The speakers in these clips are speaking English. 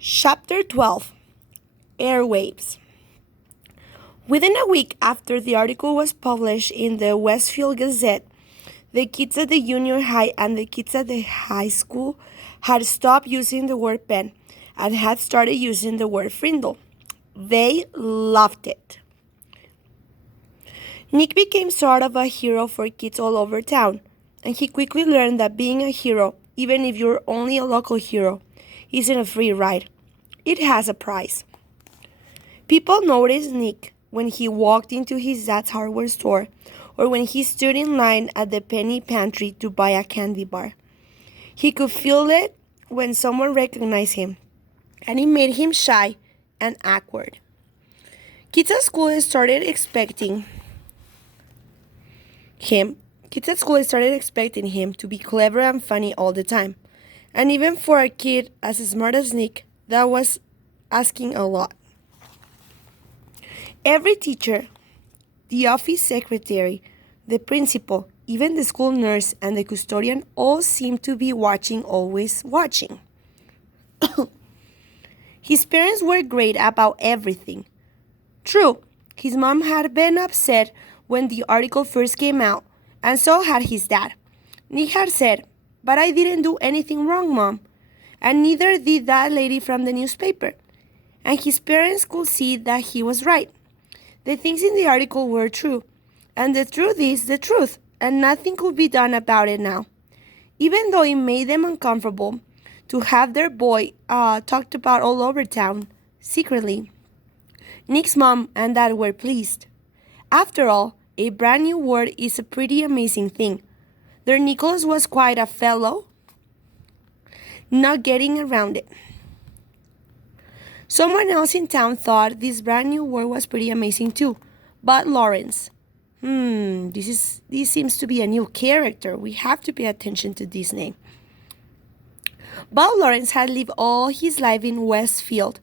Chapter 12 Airwaves. Within a week after the article was published in the Westfield Gazette, the kids at the junior high and the kids at the high school had stopped using the word pen and had started using the word Frindle. They loved it. Nick became sort of a hero for kids all over town, and he quickly learned that being a hero, even if you're only a local hero, isn't a free ride. It has a price. People noticed Nick when he walked into his dad's hardware store or when he stood in line at the penny pantry to buy a candy bar. He could feel it when someone recognized him, and it made him shy and awkward. Kids at school started expecting him to be clever and funny all the time. And even for a kid as smart as Nick, that was asking a lot. Every teacher, the office secretary, the principal, even the school nurse and the custodian all seemed to be watching, always watching. His parents were great about everything. True, his mom had been upset when the article first came out, and so had his dad. Nick had said, "But I didn't do anything wrong, Mom." And neither did that lady from the newspaper. And his parents could see that he was right. The things in the article were true. And the truth is the truth, and nothing could be done about it now. Even though it made them uncomfortable to have their boy talked about all over town, secretly, Nick's mom and dad were pleased. After all, a brand new word is a pretty amazing thing. Their Nicholas was quite a fellow, not getting around it. Someone else in town thought this brand new word was pretty amazing too. Bud Lawrence. This seems to be a new character. We have to pay attention to this name. Bud Lawrence had lived all his life in Westfield,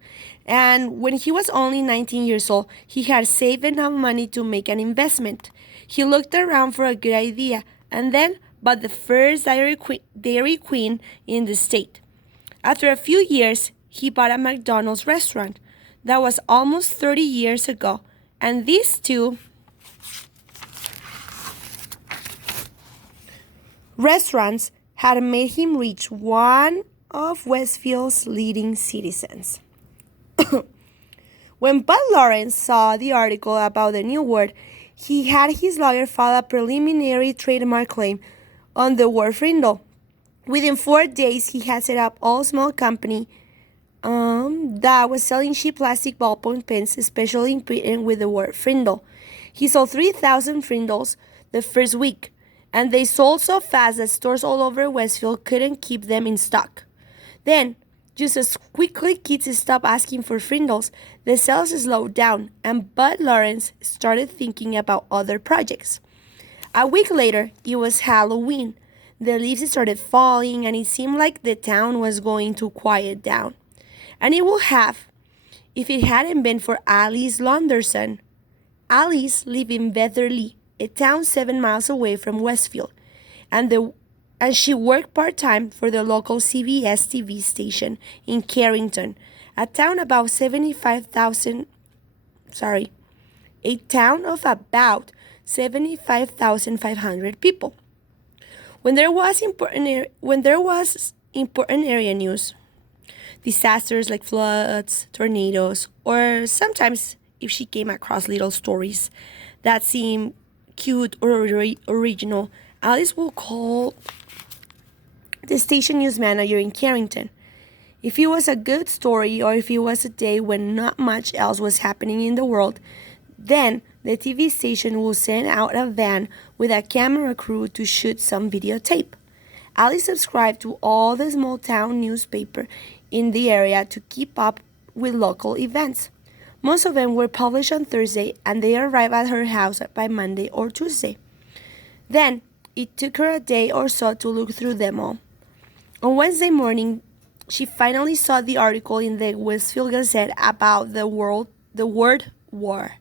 and when he was only 19 years old, he had saved enough money to make an investment. He looked around for a good idea, and then bought the first Dairy Queen in the state. After a few years, he bought a McDonald's restaurant. That was almost 30 years ago, and these two restaurants had made him reach one of Westfield's leading citizens. When Bud Lawrence saw the article about the new word, he had his lawyer file a preliminary trademark claim on the word Frindle. Within 4 days, he had set up a small company that was selling cheap plastic ballpoint pens, especially printed with the word Frindle. He sold 3,000 Frindles the first week, and they sold so fast that stores all over Westfield couldn't keep them in stock. Then, just as quickly kids stopped asking for Frindles, the sales slowed down, and Bud Lawrence started thinking about other projects. A week later, it was Halloween. The leaves started falling, and it seemed like the town was going to quiet down. And it would have, if it hadn't been for Alice Launderson. Alice lived in Betherly, a town 7 miles away from Westfield, and she worked part-time for the local CBS TV station in Carrington, a town of about 75,500 people. When there was important area news, disasters like floods, tornadoes, or sometimes if she came across little stories that seemed cute or original, Alice will call the station news manager in Carrington. If it was a good story or if it was a day when not much else was happening in the world, then the TV station will send out a van with a camera crew to shoot some videotape. Alice subscribed to all the small town newspaper in the area to keep up with local events. Most of them were published on Thursday, and they arrived at her house by Monday or Tuesday. Then, it took her a day or so to look through them all. On Wednesday morning, she finally saw the article in the Westfield Gazette about the word war.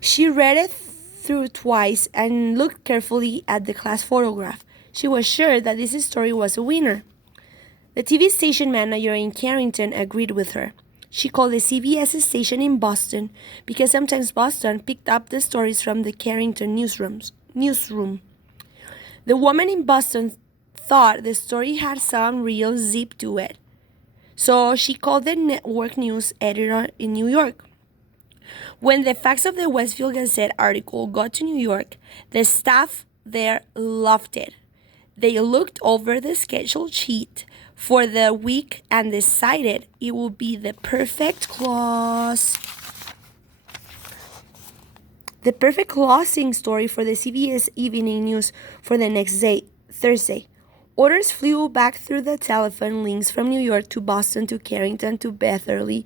She read it through twice and looked carefully at the class photograph. She was sure that this story was a winner. The TV station manager in Carrington agreed with her. She called the CBS station in Boston because sometimes Boston picked up the stories from the Carrington newsroom. The woman in Boston thought the story had some real zip to it. So she called the network news editor in New York. When the facts of the Westfield Gazette article got to New York, the staff there loved it. They looked over the schedule sheet for the week and decided it would be the perfect closing story for the CBS Evening News for the next day, Thursday. Orders flew back through the telephone links from New York to Boston to Carrington to Betherly.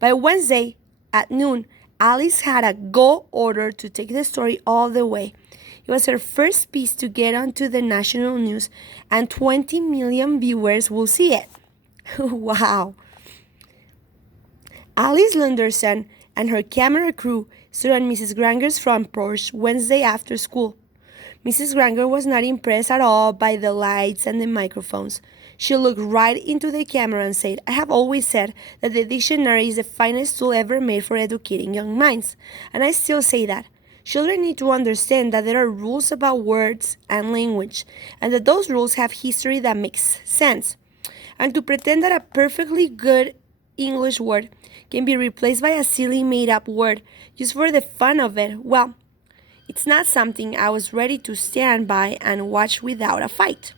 By Wednesday at noon, Alice had a go order to take the story all the way. It was her first piece to get onto the national news, and 20 million viewers will see it. Wow. Alice Lunderson and her camera crew stood on Mrs. Granger's front porch Wednesday after school. Mrs. Granger was not impressed at all by the lights and the microphones. She looked right into the camera and said, "I have always said that the dictionary is the finest tool ever made for educating young minds, and I still say that. Children need to understand that there are rules about words and language, and that those rules have history that makes sense. And to pretend that a perfectly good English word can be replaced by a silly made-up word just for the fun of it, well, it's not something I was ready to stand by and watch without a fight."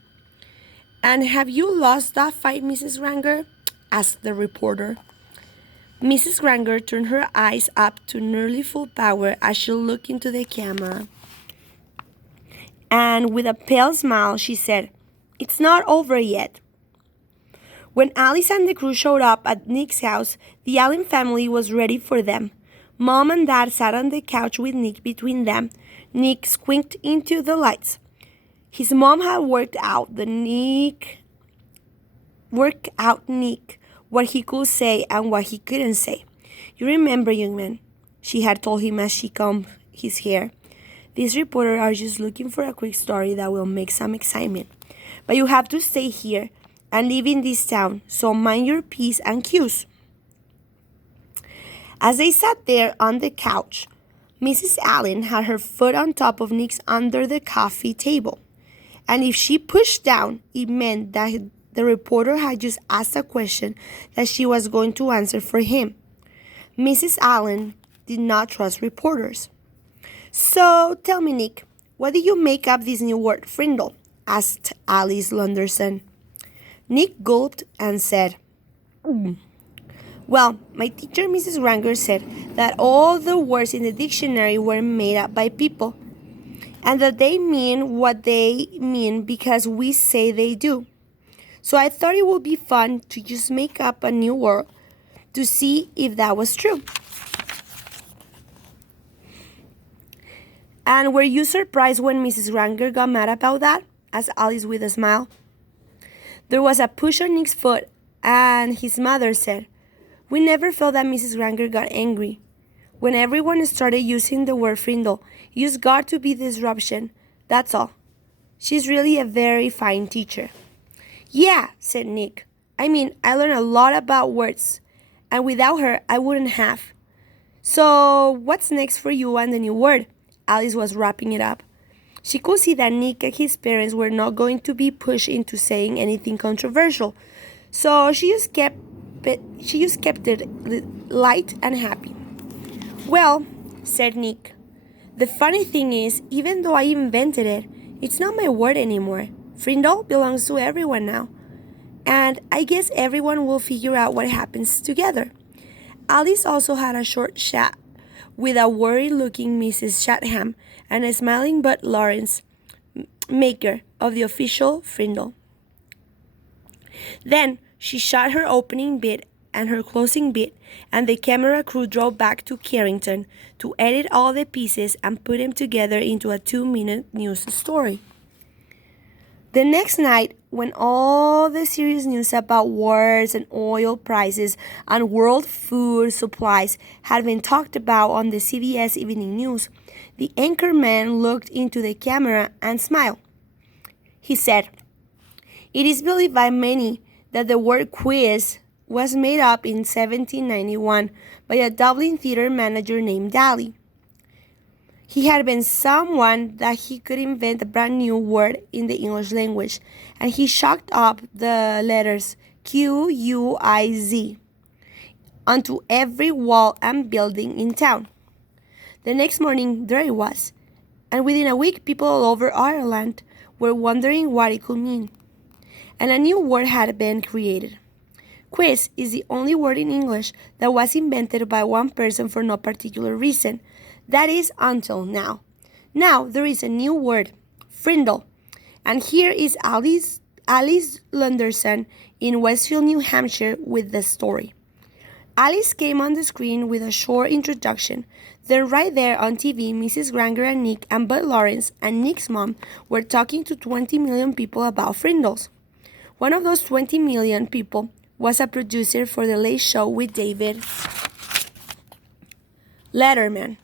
"And have you lost that fight, Mrs. Granger?" asked the reporter. Mrs. Granger turned her eyes up to nearly full power as she looked into the camera. And with a pale smile, she said, "It's not over yet." When Alice and the crew showed up at Nick's house, the Allen family was ready for them. Mom and Dad sat on the couch with Nick between them. Nick squinted into the lights. His mom had worked out Nick what he could say and what he couldn't say. "You remember, young man," she had told him as she combed his hair, "these reporters are just looking for a quick story that will make some excitement. But you have to stay here and live in this town, so mind your P's and Q's." As they sat there on the couch, Mrs. Allen had her foot on top of Nick's under the coffee table. And if she pushed down, it meant that the reporter had just asked a question that she was going to answer for him. Mrs. Allen did not trust reporters. "So, tell me, Nick, what did you make up this new word, Frindle?" asked Alice Lunderson. Nick gulped and said, "Well, my teacher, Mrs. Granger, said that all the words in the dictionary were made up by people, and that they mean what they mean because we say they do. So I thought it would be fun to just make up a new word to see if that was true." "And were you surprised when Mrs. Granger got mad about that?" asked Alice with a smile. There was a push on Nick's foot, and his mother said, "We never felt that Mrs. Granger got angry. When everyone started using the word Frindle, it just got to be disruption. That's all. She's really a very fine teacher." "Yeah," said Nick. "I mean, I learned a lot about words, and without her, I wouldn't have." "So, what's next for you and the new word?" Alice was wrapping it up. She could see that Nick and his parents were not going to be pushed into saying anything controversial, so she just kept it light and happy. "Well," said Nick, "the funny thing is, even though I invented it, it's not my word anymore. Frindle belongs to everyone now, and I guess everyone will figure out what happens together." Alice also had a short chat with a worried-looking Mrs. Chatham and a smiling Bud Lawrence, maker of the official Frindle. Then she shot her opening bit and her closing bit, and the camera crew drove back to Carrington to edit all the pieces and put them together into a 2-minute news story. The next night, when all the serious news about wars and oil prices and world food supplies had been talked about on the CBS Evening News, the anchorman looked into the camera and smiled. He said, "It is believed by many that the word quiz was made up in 1791 by a Dublin theater manager named Daly. He had been someone that he could invent a brand new word in the English language, and he chalked up the letters Q-U-I-Z onto every wall and building in town. The next morning, there it was, and within a week, people all over Ireland were wondering what it could mean. And a new word had been created. Quiz is the only word in English that was invented by one person for no particular reason. That is until now. Now there is a new word, Frindle. And here is Alice Lunderson in Westfield, New Hampshire with the story. Alice came on the screen with a short introduction. Then right there on TV, Mrs. Granger and Nick and Bud Lawrence and Nick's mom were talking to 20 million people about Frindles. One of those 20 million people was a producer for The Late Show with David Letterman.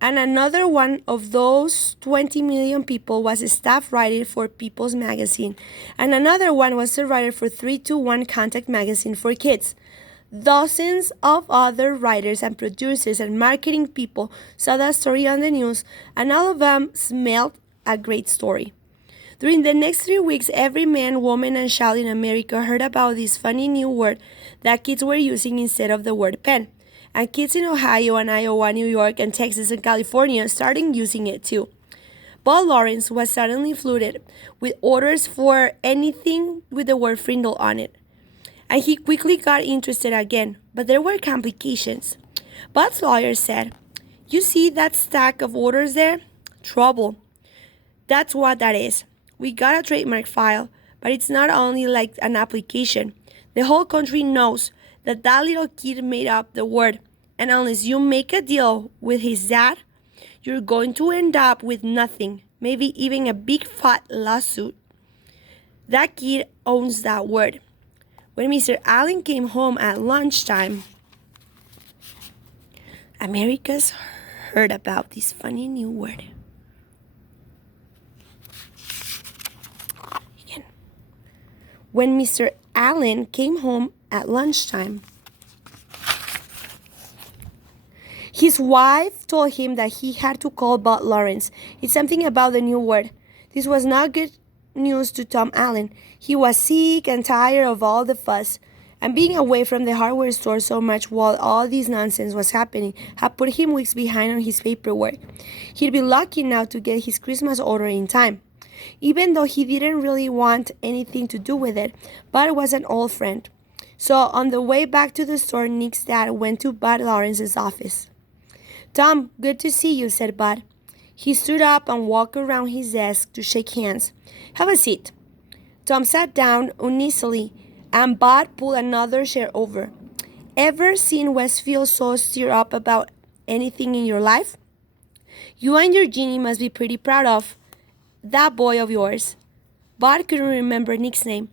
And another one of those 20 million people was a staff writer for People's Magazine. And another one was a writer for 321 Contact Magazine for Kids. Dozens of other writers and producers and marketing people saw that story on the news, and all of them smelled a great story. During the next 3 weeks, every man, woman, and child in America heard about this funny new word that kids were using instead of the word pen. And kids in Ohio and Iowa, New York, and Texas and California started using it too. Bud Lawrence was suddenly flooded with orders for anything with the word Frindle on it. And he quickly got interested again, but there were complications. Bud's lawyer said, "You see that stack of orders there? Trouble. That's what that is. We got a trademark file, but it's not only like an application. The whole country knows that that little kid made up the word, and unless you make a deal with his dad, you're going to end up with nothing, maybe even a big fat lawsuit. That kid owns that word." When Mr. Allen came home at lunchtime, America's heard about this funny new word. Again. When Mr. Allen came home at lunchtime, his wife told him that he had to call Bud Lawrence. It's something about the new word. This was not good news to Tom Allen. He was sick and tired of all the fuss, and being away from the hardware store so much while all this nonsense was happening had put him weeks behind on his paperwork. He'd be lucky now to get his Christmas order in time. Even though he didn't really want anything to do with it, Bud was an old friend. So on the way back to the store, Nick's dad went to Bud Lawrence's office. "Tom, good to see you," said Bud. He stood up and walked around his desk to shake hands. "Have a seat." Tom sat down uneasily, and Bud pulled another chair over. "Ever seen Westfield so stirred up about anything in your life? You and your Jeannie must be pretty proud of that boy of yours." Bud couldn't remember Nick's name.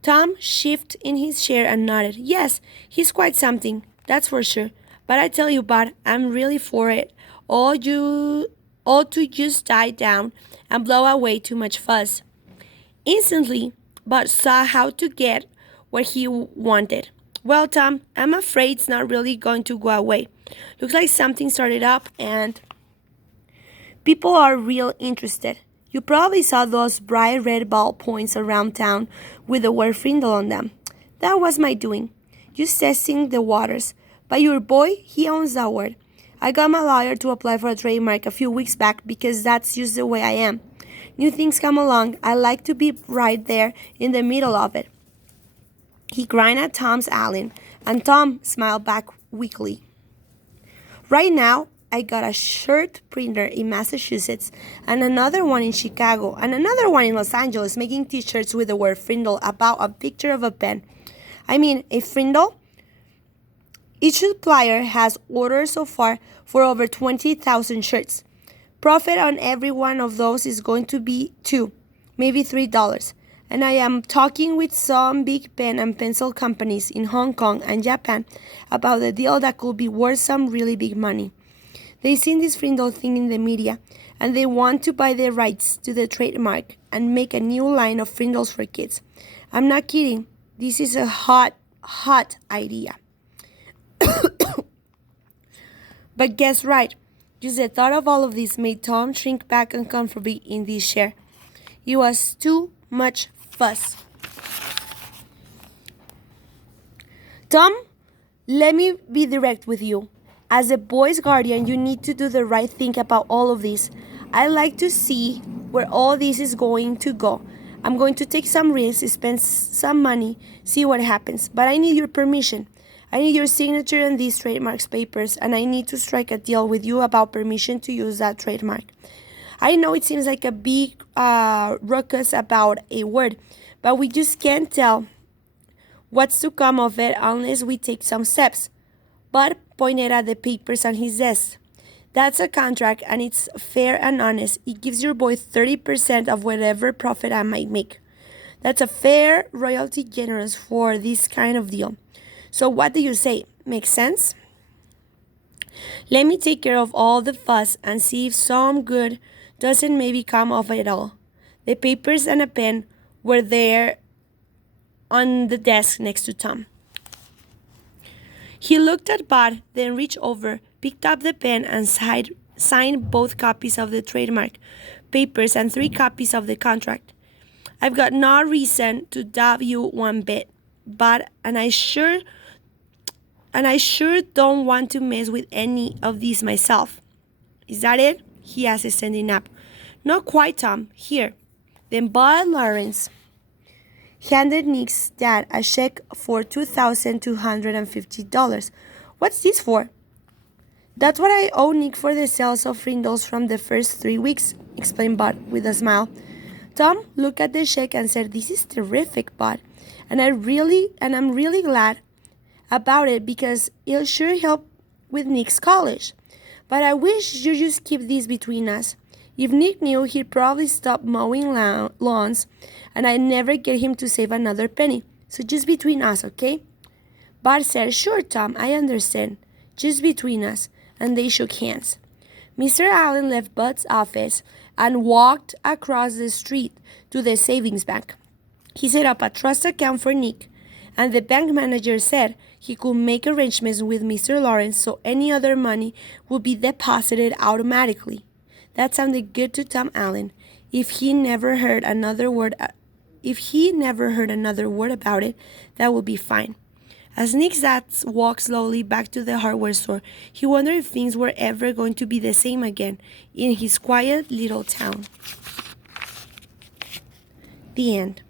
Tom shifted in his chair and nodded. "Yes, he's quite something, that's for sure. But I tell you, Bud, I'm really for it. All to just die down and blow away too much fuss." Instantly, Bud saw how to get what he wanted. "Well, Tom, I'm afraid it's not really going to go away. Looks like something started up and people are real interested. You probably saw those bright red ballpoints around town with the word Frindle on them. That was my doing. Just testing the waters. But your boy, he owns that word. I got my lawyer to apply for a trademark a few weeks back because that's just the way I am. New things come along. I like to be right there in the middle of it." He grinned at Tom's Allen, and Tom smiled back weakly. "Right now, I got a shirt printer in Massachusetts, and another one in Chicago, and another one in Los Angeles making t-shirts with the word Frindle about a picture of a pen. I mean, a Frindle? Each supplier has ordered so far for over 20,000 shirts. Profit on every one of those is going to be $2, maybe $3. And I am talking with some big pen and pencil companies in Hong Kong and Japan about the deal that could be worth some really big money. They've seen this Frindle thing in the media, and they want to buy the rights to the trademark and make a new line of Frindles for kids. I'm not kidding. This is a hot idea. But guess right. Just the thought of all of this made Tom shrink back uncomfortably in his chair. It was too much fuss. Tom, let me be direct with you. As a boy's guardian, you need to do the right thing about all of this. I like to see where all this is going to go. I'm going to take some risks, spend some money, see what happens. But I need your permission. I need your signature on these trademarks papers, and I need to strike a deal with you about permission to use that trademark. I know it seems like a big ruckus about a word, but we just can't tell what's to come of it unless we take some steps. Bud pointed at the papers on his desk. That's a contract, and it's fair and honest. It gives your boy 30% of whatever profit I might make. That's a fair royalty generous for this kind of deal. So what do you say? Makes sense? Let me take care of all the fuss and see if some good doesn't maybe come of it all. The papers and a pen were there on the desk next to Tom. He looked at Bud, then reached over, picked up the pen, and signed both copies of the trademark papers and 3 copies of the contract. I've got no reason to doubt you one bit, Bud, and I sure don't want to mess with any of these myself. Is that it? He asked, standing up. Not quite, Tom. Here. Then Bud Lawrence handed Nick's dad a check for $2,250. What's this for? That's what I owe Nick for the sales of Frindles from the first 3 weeks, explained Bud with a smile. Tom looked at the check and said, "This is terrific, Bud, and I'm really glad about it because it'll sure help with Nick's college. But I wish you just keep this between us. If Nick knew, he'd probably stop mowing lawns, and I'd never get him to save another penny. So just between us, okay?" Bart said, "Sure, Tom, I understand. Just between us." And they shook hands. Mr. Allen left Bud's office and walked across the street to the savings bank. He set up a trust account for Nick, and the bank manager said he could make arrangements with Mr. Lawrence so any other money would be deposited automatically. That sounded good to Tom Allen. If he never heard another word about it, that would be fine. As Nick's dad walked slowly back to the hardware store, he wondered if things were ever going to be the same again in his quiet little town. The end.